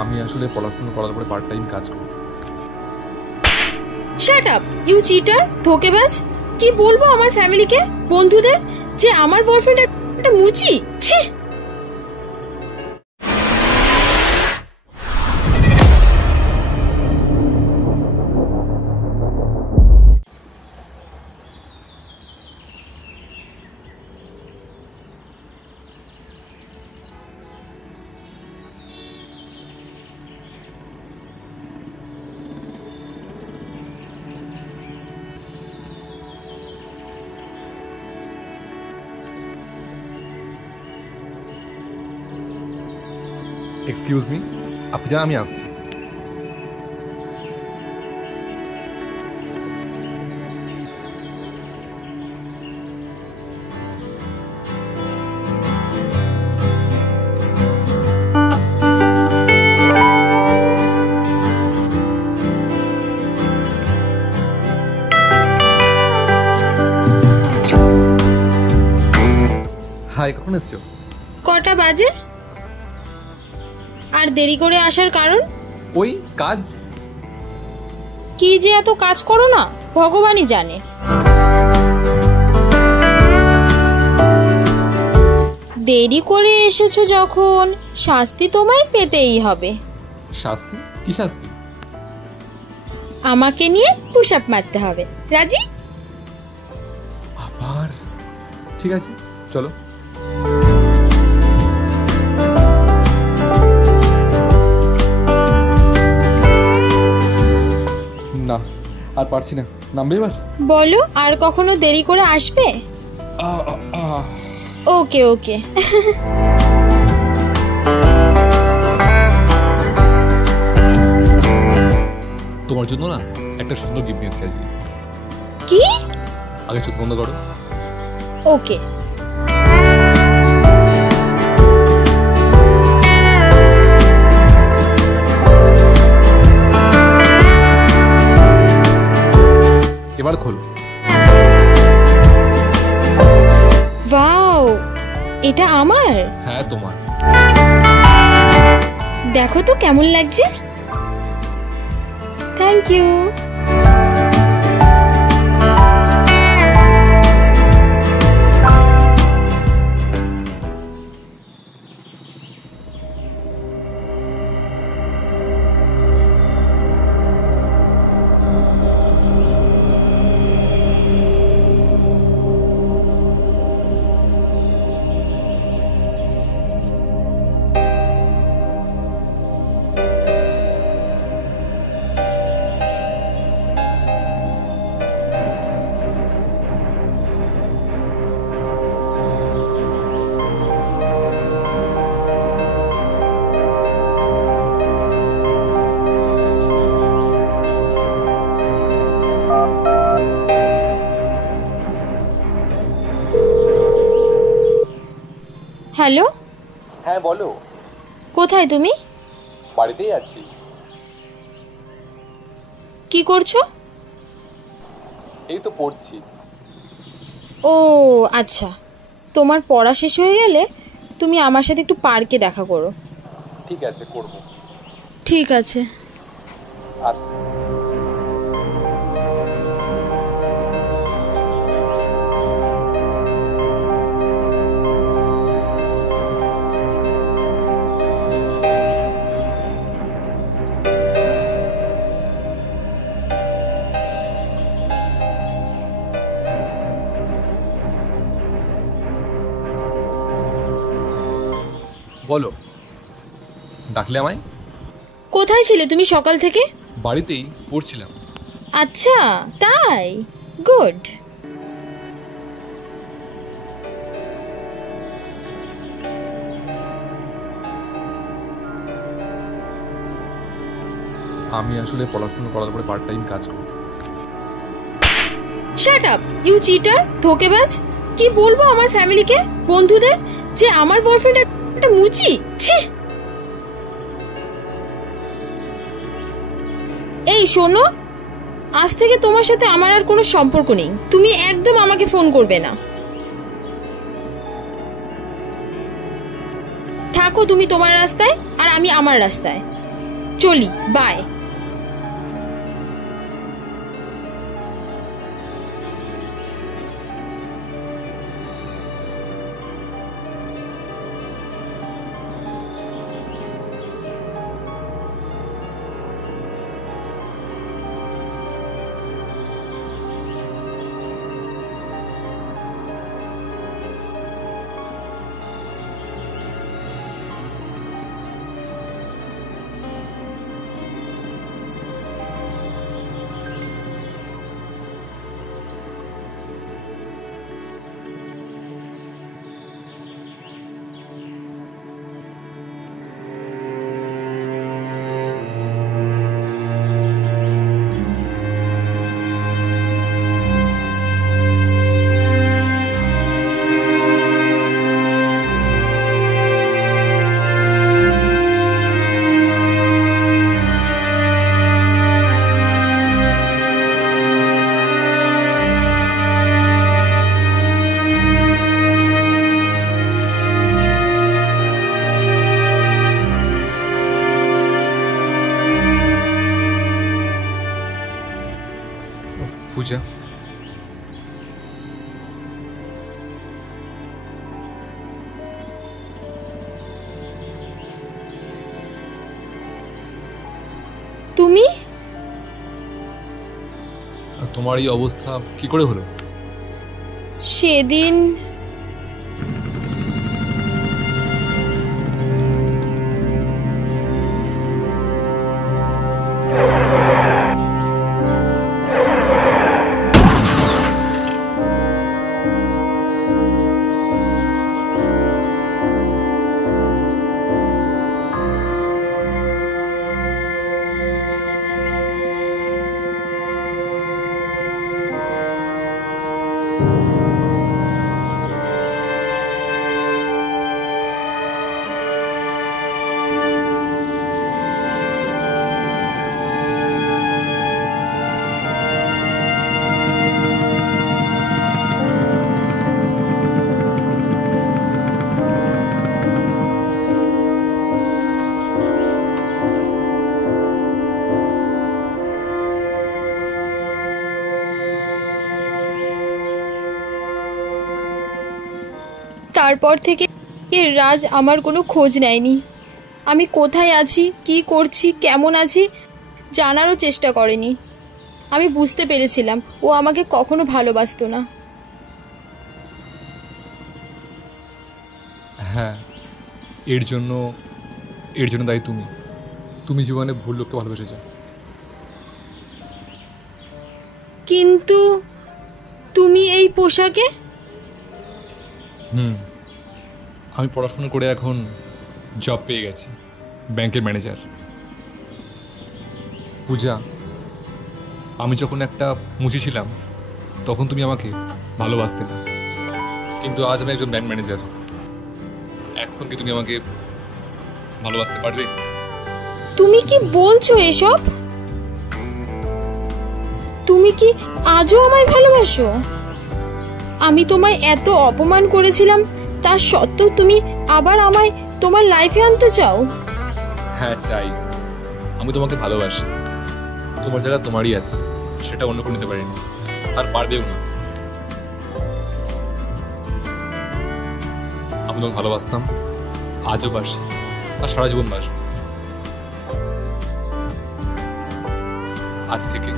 আমি আসলে পড়াশোনা করার পরে পার্ট টাইম কাজ করি। শাট আপ ইউ চিটার, ধোকেবাজ। কি বলবো আমার ফ্যামিলিকে, বন্ধুদের, যে আমার বয়ফ্রেন্ড একটা মুচি? ছি। এক্সকিউজ মি, আপনি জান আমি আসছি। হাই, কখন এসছো? কটা বাজে? আর দেরি করে আসার কারণ? ওই কাজ। কি যে এত কাজ করো না, ভগবানই জানে। দেরি করে এসেছো যখন, শাস্তি তোমায় পেতেই হবে। শাস্তি? কি শাস্তি? আমাকে নিয়ে পুশ আপ মারতে হবে। রাজি? আবার? ঠিক আছে, চলো। না, আর পারছি না। নামবে এবার? বলো, আর কখনো দেরি করে আসবে? ওকে ওকে। তোমার জন্য না একটা সুন্দর গিফট নিয়ে এসেছি। কি? আগে চোখ বন্ধ করো। ওকে। এবার খোলো। ওয়াও, এটা আমার? হ্যাঁ, তোমার। দেখো তো কেমন লাগছে। Thank you. হ্যালো। হ্যাঁ বলো। কোথায় তুমি? বাড়িতেই আছি। কি করছো? এই তো পড়ছি। ও আচ্ছা, তোমার পড়া শেষ হয়ে গেলে তুমি আমার সাথে একটু পার্কে দেখা করো। ঠিক আছে, করবো। ঠিক আছে। আচ্ছা। বলো, ডাকলে আমায়? কোথায় ছিলে তুমি সকাল থেকে? বাড়িতেই পড়ছিলাম। আচ্ছা তাই, গুড। আমি আসলে পড়াশোনা করার পরে পার্ট টাইম কাজ করি। শাট আপ ইউ চিটার, ধোকেবাজ। কি বলবো আমার ফ্যামিলিকে, বন্ধুদের, যে আমার বয়ফ্রেন্ড একটা মুচি? ছি। এই শোনো, আজ থেকে তোমার সাথে আমার আর কোনো সম্পর্ক নেই। তুমি একদম আমাকে ফোন করবে না। থাকো তুমি তোমার রাস্তায় আর আমি আমার রাস্তায়। চলি, বাই। পূজা, তুমি? তোমার এই অবস্থা কি করে হলো? সেদিন তারপর থেকে রাজ আমার কোনো খোঁজ নেয়নি। আমি কোথায় আছি, কি করছি, কেমন আছি জানারও চেষ্টা করেনি। আমি বুঝতে পেরেছিলাম ও আমাকে কখনো ভালোবাসতো না। হ্যাঁ, এর জন্য দায়ী তুমি। তুমি জীবনে ভুল লোককে ভালোবেসেছ। কিন্তু তুমি এই পোশাকে? আমি পড়াশোনা করে এখন জব পেয়ে গেছি, ব্যাংকের ম্যানেজার। পূজা, আমি যখন একটা মুচি ছিলাম তখন তুমি আমাকে ভালোবাসতে না, কিন্তু আজ আমি একজন ব্যাংক ম্যানেজার। এখন কি তুমি আমাকে ভালোবাসতে পারবে? তুমি কি বলছো এসব? তুমি কি আজও আমায় ভালোবাসো? আমি তোমায় এত অপমান করেছিলাম, তার সত্ত্বেও তুমি আবার আমায় তোমার লাইফে আনতে চাও? হ্যাঁ, চাই। আমি তোমাকে ভালোবাসি। তোমার জায়গা তোমারই আছে, সেটা অন্য কেউ নিতে পারিনি, আর পারবেও না। আমি তোমাকে ভালোবাসতাম, আজও বাসি, আর সারা জীবন বাসবো। আজ থেকে